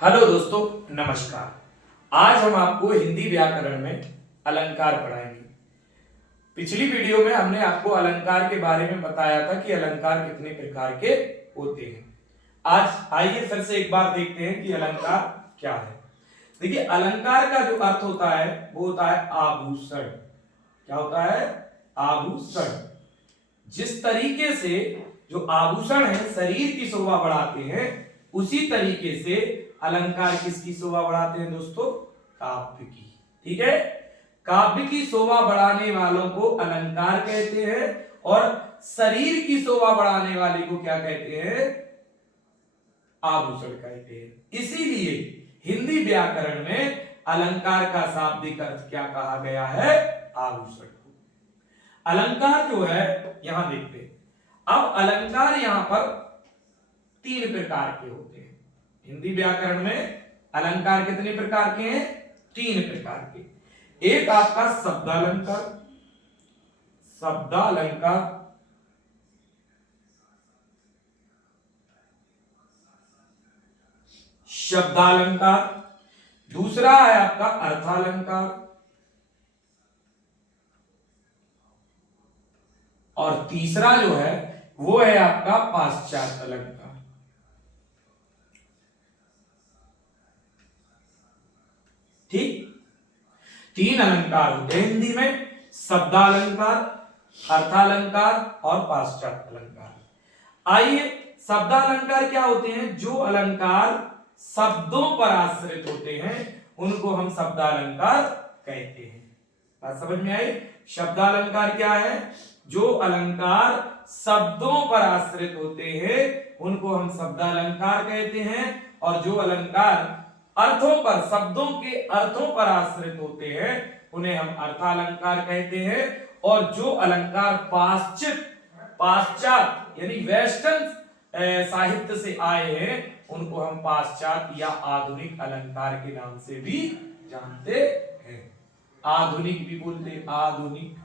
Hello दोस्तों, नमस्कार। आज हम आपको हिंदी व्याकरण में अलंकार पढ़ाएंगे। पिछली वीडियो में हमने आपको अलंकार के बारे में बताया था कि अलंकार कितने प्रकार के होते हैं। आज आइए फिर से एक बार देखते हैं कि अलंकार क्या है। देखिए, अलंकार का जो अर्थ होता है वो होता है आभूषण। क्या होता है? आभूषण। जिस तरीके से जो आभूषण है शरीर की शोभा बढ़ाते हैं, उसी तरीके से अलंकार किसकी शोभा बढ़ाते हैं दोस्तों? काव्य की। ठीक है, काव्य की शोभा बढ़ाने वालों को अलंकार कहते हैं और शरीर की शोभा बढ़ाने वाले को क्या कहते हैं? आभूषण कहते हैं। इसीलिए हिंदी व्याकरण में अलंकार का शाब्दिक अर्थ क्या कहा गया है? आभूषण। अलंकार जो है यहां देखते हैं। अब अलंकार यहां पर तीन प्रकार के होते हैं। हिंदी व्याकरण में अलंकार कितने प्रकार के हैं? तीन प्रकार के। एक आपका शब्दालंकार, शब्दालंकार, शब्दालंकार। दूसरा है आपका अर्थालंकार और तीसरा जो है वो है आपका पाश्चात्य अलंकार। ठीक, तीन अलंकार होते हैं हिंदी में: शब्दालंकार, अर्थालंकार और पाश्चात्य अलंकार। आइए, शब्दालंकार क्या होते हैं? जो अलंकार शब्दों पर आश्रित होते हैं उनको हम शब्दालंकार कहते हैं। बात समझ में आई? शब्दालंकार क्या है? जो अलंकार शब्दों पर आश्रित होते हैं उनको हम शब्दालंकार कहते हैं, और जो अलंकार अर्थों पर, शब्दों के अर्थों पर आश्रित होते हैं उन्हें हम अर्थालंकार कहते हैं। और जो अलंकार पाश्चात्य यानी वेस्टर्न साहित्य से आए हैं उनको हम पाश्चात्य या आधुनिक अलंकार के नाम से भी जानते हैं। आधुनिक भी बोलते, आधुनिक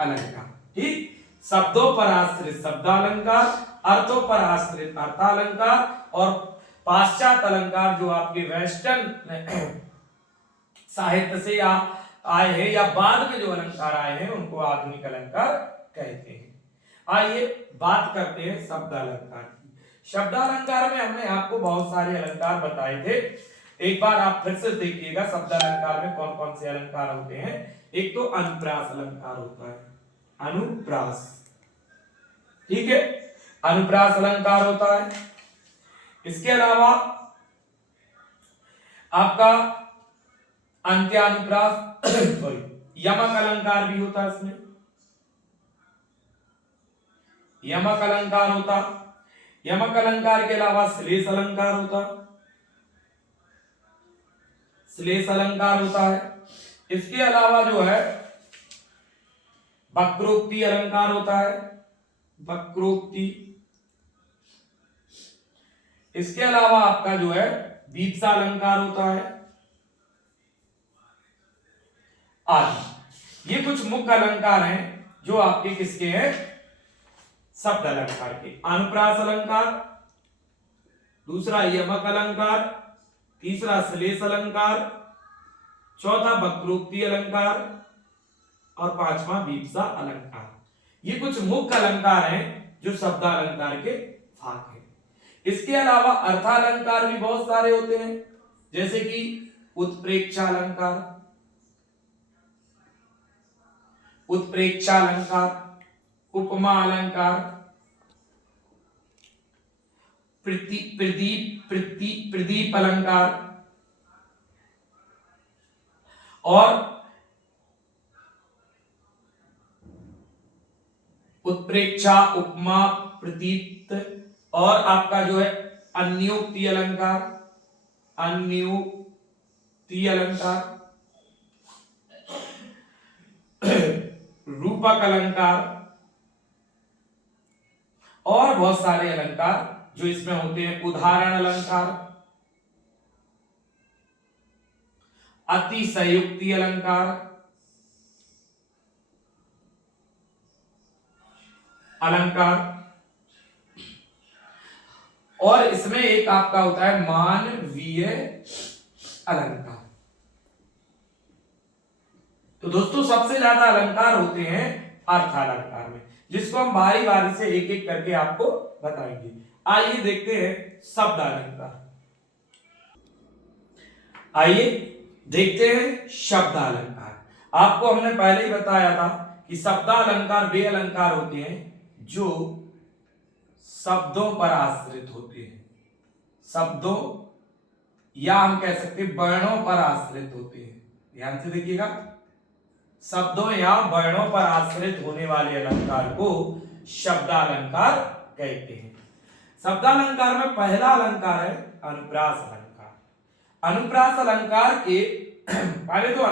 अलंकार। ठीक, शब्दों पर आश्रित शब्दालंकार, अर्थों पर आश्रित अर्थालंकार और पाश्चात्य अलंकार जो आपके वेस्टर्न साहित्य से या आए हैं या बाद में जो अलंकार आए हैं उनको आधुनिक अलंकार कहते हैं। आइए बात करते हैं शब्दालंकार की। शब्दालंकार में हमने आपको बहुत सारे अलंकार बताए थे। एक बार आप फिर से देखिएगा शब्दालंकार में कौन कौन से अलंकार होते हैं। एक तो अनुप्रास अलंकार होता है, अनुप्रास। ठीक है, अनुप्रास अलंकार होता है। इसके अलावा आपका अंत्यानुप्रास सॉरी यमक अलंकार भी होता है। इसमें यमक अलंकार होता। यमक अलंकार के अलावा श्लेष अलंकार होता, श्लेष अलंकार होता है। इसके अलावा जो है वक्रोक्ति अलंकार होता है, वक्रोक्ति। इसके अलावा आपका जो है वीप्सा अलंकार होता है आदि। ये कुछ मुख्य अलंकार हैं जो आपके किसके हैं? शब्द अलंकार के। अनुप्रास अलंकार, दूसरा यमक अलंकार, तीसरा श्लेष अलंकार, चौथा वक्रोक्ति अलंकार और पांचवा वीप्सा अलंकार। ये कुछ मुख्य अलंकार हैं जो शब्दालंकार के भाग हैं। इसके अलावा अर्थालंकार भी बहुत सारे होते हैं, जैसे कि उत्प्रेक्षालंकार, उत्प्रेक्षालंकार, उपमा अलंकार, प्रदीप अलंकार और उत्प्रेक्षा, उपमा, प्रतीत और आपका जो है अन्योक्ति अलंकार, अन्योक्ति अलंकार, रूपक अलंकार और बहुत सारे अलंकार जो इसमें होते हैं। उदाहरण अलंकार, अतिशयोक्ति अलंकार, अलंकार और इसमें एक आपका होता है मानवीय अलंकार। तो दोस्तों सबसे ज्यादा अलंकार होते हैं अर्थालंकार में, जिसको हम बारी बारी से एक एक करके आपको बताएंगे। आइए देखते हैं शब्द अलंकार। आइए देखते हैं शब्द अलंकार। आपको हमने पहले ही बताया था कि शब्द अलंकार वे अलंकार होते हैं जो शब्दों पर आश्रित होते हैं, शब्दों या हम कह सकते हैं वर्णों पर आश्रित होते हैं। ध्यान से देखिएगा, शब्दों या वर्णों पर आश्रित होने वाले अलंकार को शब्दालंकार कहते हैं। शब्दालंकार में पहला अलंकार है अनुप्रास अलंकार। अनुप्रास अलंकार के पहले तो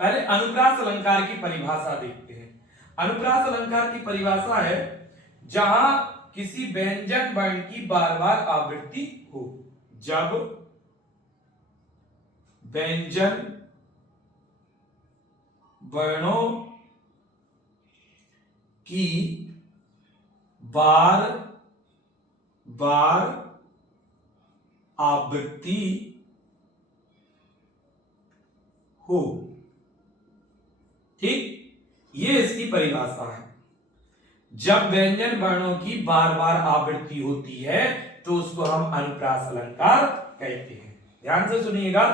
पहले अनुप्रास अलंकार की परिभाषा देखते हैं। अनुप्रास अलंकार की परिभाषा है जहां किसी व्यंजन वर्ण की बार बार आवृत्ति हो। जब व्यंजन वर्णों की बार बार आवृत्ति हो। ठीक, ये इसकी परिभाषा है। जब व्यंजन वर्णों की बार बार आवृत्ति होती है तो उसको हम अनुप्रास अलंकार कहते हैं। ध्यान से सुनिएगा,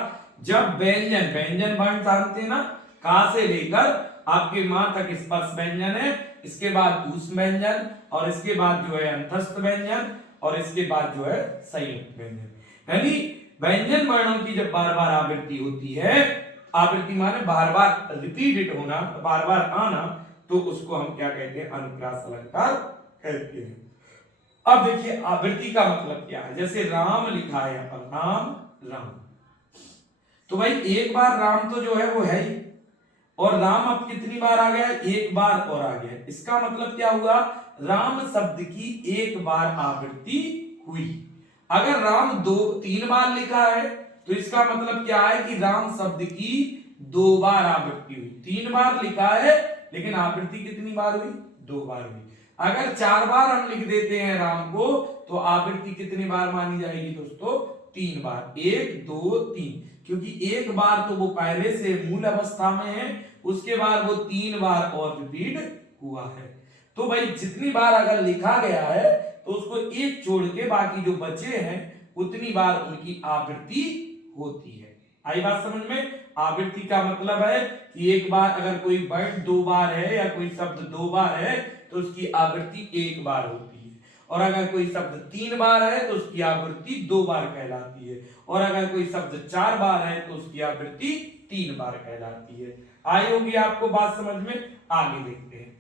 जब व्यंजन वर्ण जानते हैं ना, का से लेकर आपके मां तक स्पर्श व्यंजन है, इसके बाद ऊष्म व्यंजन, और इसके बाद जो है अंतस्थ व्यंजन, और इसके बाद जो है संयुक्त व्यंजन। यानी व्यंजन वर्णों की जब बार बार आवृत्ति होती है, आवृत्ति माने बार बार रिपीटेड होना, बार बार आना, तो उसको हम क्या कहते हैं? अनुप्रास अलंकार कहते हैं। अब देखिए आवृत्ति का मतलब क्या है। जैसे राम लिखा है यहाँ पर, राम, तो भाई एक बार राम तो जो है वो है ही, और राम अब कितनी बार आ गया? एक बार और आ गया। इसका मतलब क्या हुआ? राम शब्द की एक बार आवृत्ति हुई। अगर राम 3 बार लिखा है तो इसका मतलब क्या है कि राम शब्द की 2 बार आवृत्ति हुई। 3 बार लिखा है लेकिन आवृत्ति कितनी बार हुई? 2 बार हुई। अगर 4 बार हम लिख देते हैं राम को तो आवृत्ति कितनी बार मानी जाएगी दोस्तों? 3 बार। 1 2 3, क्योंकि एक बार तो वो पहले से मूल अवस्था में है, उसके बाद वो 3 बार और रिपीट हुआ है। तो भाई जितनी बार अगर लिखा गया है तो उसको एक छोड़ के बाकी जो बचे हैं उतनी बार उनकी आवृत्ति होती है। आई बात समझ में? आवृत्ति का मतलब है कि एक बार अगर कोई वर्ण 2 बार है या कोई शब्द 2 बार है तो उसकी आवृत्ति 1 बार होती है, और अगर कोई शब्द 3 बार है तो उसकी आवृत्ति 2 बार कहलाती है, और अगर कोई शब्द 4 बार है तो उसकी आवृत्ति 3 बार कहलाती है। आई होगी आपको बात समझ में? आगे देखते हैं।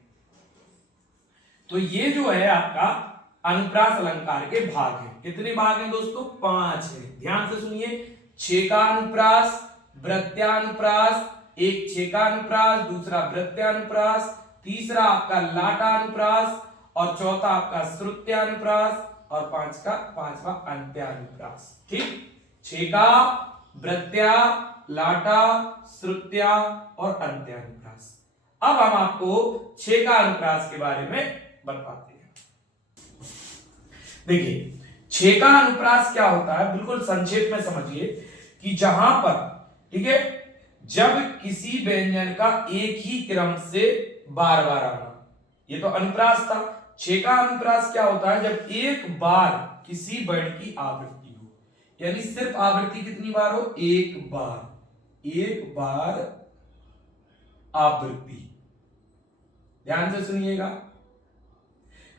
तो ये जो है आपका अनुप्रास अलंकार के भाग हैं। कितने भाग हैं दोस्तों? 5 है। ध्यान से सुनिए, छेकानुप्रास, वृत्त्यानुप्रास, एक छेकानुप्रास, दूसरा वृत्त्यानुप्रास, तीसरा आपका लाटानुप्रास, और चौथा आपका श्रुत्यानुप्रास, और पांचवा अंत्यानुप्रास। ठीक, छेका, वृत्त्या, लाटा, श्रुत्या और अंत्यानुप्रास। अब हम आपको छेकानुप्रास के बारे में बताते हैं। देखिए छेकानुप्रास क्या होता है, बिल्कुल संक्षेप में समझिए कि जहां पर, ठीक है, जब किसी व्यंजन का एक ही क्रम से बार बार आना, ये तो अनुप्रास था। छेकानुप्रास क्या होता है? जब एक बार किसी वर्ण की आवृत्ति हो, यानी सिर्फ आवृत्ति कितनी बार हो? एक बार आवृत्ति। ध्यान से सुनिएगा,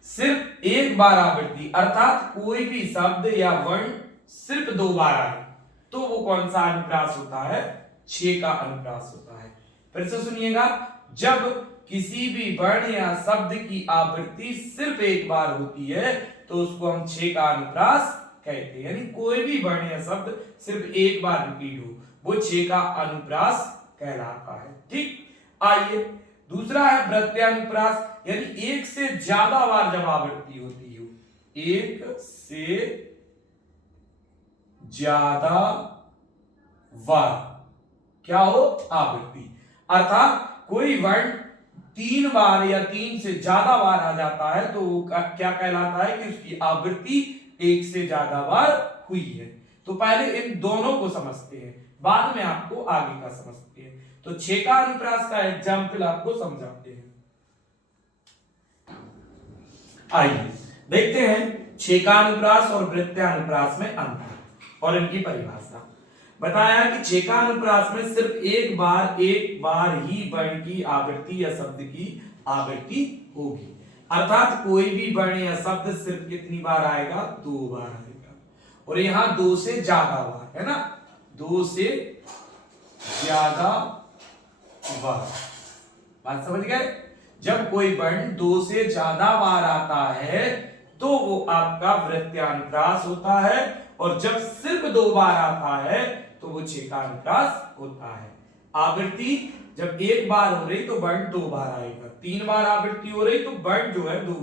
सिर्फ एक बार आवृत्ति, अर्थात कोई भी शब्द या वर्ण सिर्फ 2 बार आए तो वो कौन सा अनुप्रास होता है? छेका अनुप्रास होता है। फिर से सुनिएगा, जब किसी भी वर्ण या शब्द की आवृत्ति सिर्फ एक बार होती है तो उसको हम छेका अनुप्रास कहते हैं। यानी कोई भी वर्ण या शब्द सिर्फ एक बार रिपीट हो, वो छेका अनुप्रास कहलाता है। ठीक, आइए दूसरा है वृत्त्यानुप्रास, यानी एक से ज्यादा बार जब आवृत्ति होती हो, एक से ज्यादा बार क्या हो? आवृत्ति। अर्थात कोई वर्ण तीन बार या तीन से ज्यादा बार आ जाता है तो वो क्या कहलाता है कि उसकी आवृत्ति एक से ज्यादा बार हुई है। तो पहले इन दोनों को समझते हैं, बाद में आपको आगे का समझते हैं। तो छेका अनुप्रास का एग्जाम्पल आपको समझाते हैं। आइए देखते हैं छेकानुप्रास और वृत्तानुप्रास में अंतर और इनकी परिभाषा। बताया कि छेकानुप्रास में सिर्फ एक बार ही वर्ण की आवृत्ति या शब्द की आवृत्ति होगी, अर्थात कोई भी वर्ण या शब्द सिर्फ कितनी बार आएगा, 2 बार आएगा। और यहां 2 से ज्यादा बार है ना, 2 से ज्यादा बार, बात समझ गए। जब कोई वर्ण 2 से ज्यादा बार आता है तो वो आपका वृत्तानुप्रास होता है, और जब सिर्फ 2 बार आता है तो वो छेकानुप्रास होता है। आवृत्ति जब 1 बार हो रही तो वर्ण 2 बार आएगा, 3 बार आवृत्ति हो रही तो वर्ण जो है 2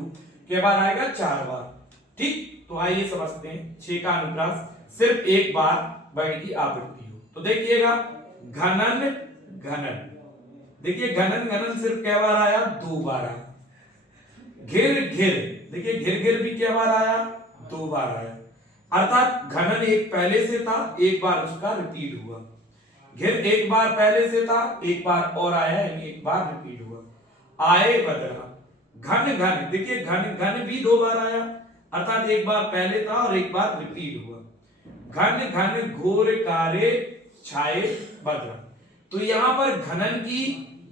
के बार आएगा, 4 बार। ठीक, तो आइए समझते हैं छेकानुप्रास सिर्फ 1 बार वर्ण की आवृत्ति हो। तो देखिएगा घनन घनन, देखिए घनन घनन सिर्फ क्या बार आया, 2 बार आया। घिर घिर, देखिए घिर घिर भी क्या बार आया, 2 बार आया। अर्थात घनन एक पहले से था, 1 बार उसका रिपीट हुआ। घिर 1 बार पहले से था, 1 बार और आया, यानी 1 बार रिपीट हुआ। आए बदला, घन घन, देखिए घन घन भी 2 बार आया, अर्थात 1 बार पहले था और 1 बार रिपीट हुआ। घन घन घोर कारे छाए बदला, तो यहां पर घनन की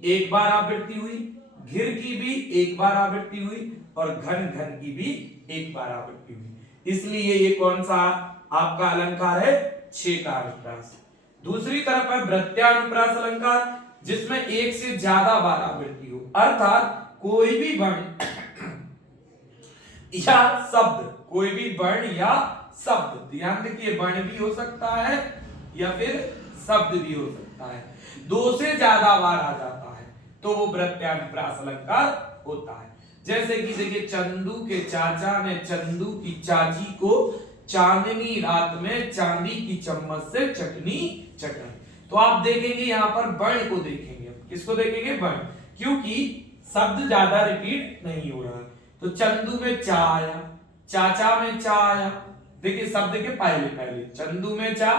1 बार आवृत्ति हुई, घिर की भी 1 बार आवृत्ति हुई, और घन घन की भी 1 बार आवृत्ति हुई। इसलिए ये कौन सा आपका अलंकार है, छेकानुप्रास। दूसरी तरफ है वृत्तानुप्रास अलंकार, जिसमें 1 से ज्यादा बार आवृत्ति हो, अर्थात कोई भी वर्ण या शब्द, कोई भी वर्ण या शब्द, ध्यान देखिए वर्ण भी हो सकता है या फिर शब्द भी हो सकता है, 2 से ज्यादा बार आ जाता है तो वो वृत्तानुप्रास अलंकार होता है। जैसे कि देखिए चंदू के चाचा ने चंदू की चाची को चांदनी रात में चांदी की चम्मच से चटनी चटाई। तो आप देखेंगे यहां पर वर्ण को देखेंगे, किसको देखेंगे, वर्ण, क्योंकि शब्द ज्यादा रिपीट नहीं हो रहा है। तो चंदू में चा आया, चाचा में चा आया, देखिए शब्द के पहले पहले चंदू में चा,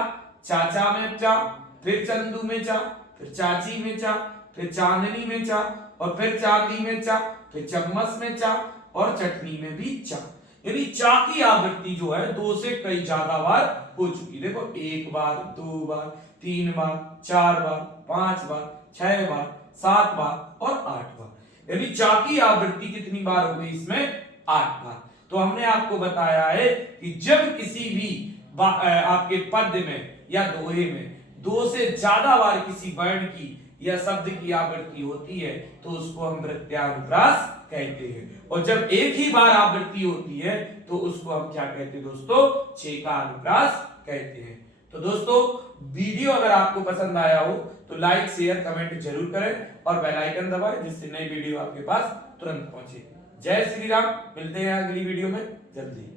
चाचा में चा, फिर चंदू में चा, फिर चाची में चा, फिर चांदनी में चा, और फिर चांदी में चा, फिर चम्मच में चा, और चटनी में भी चा। यानी चा की आवृत्ति जो है 2 से कई ज्यादा बार हो चुकी। देखो 1 बार, 2 बार, 3 बार, 4 बार, 5 बार, 6 बार, 7 बार और 8 बार। यानी चा की आवृत्ति कितनी बार हो गई इसमें, 8 बार। तो हमने आपको बताया है कि जब किसी भी आपके पद्य में या दोहे में 2 से ज्यादा बार किसी वर्ण की या शब्द की आवृत्ति होती है तो उसको हम वृत्तानुप्रास कहते हैं, और जब एक ही बार आवृत्ति होती है तो उसको हम क्या कहते हैं दोस्तों, छेकानुप्रास कहते हैं। तो दोस्तों वीडियो अगर आपको पसंद आया हो तो लाइक शेयर कमेंट जरूर करें और बेल आइकन दबाएं, जिससे नई वीडियो आपके पास तुरंत पहुंचे। जय श्री राम, मिलते हैं अगली वीडियो में जल्दी।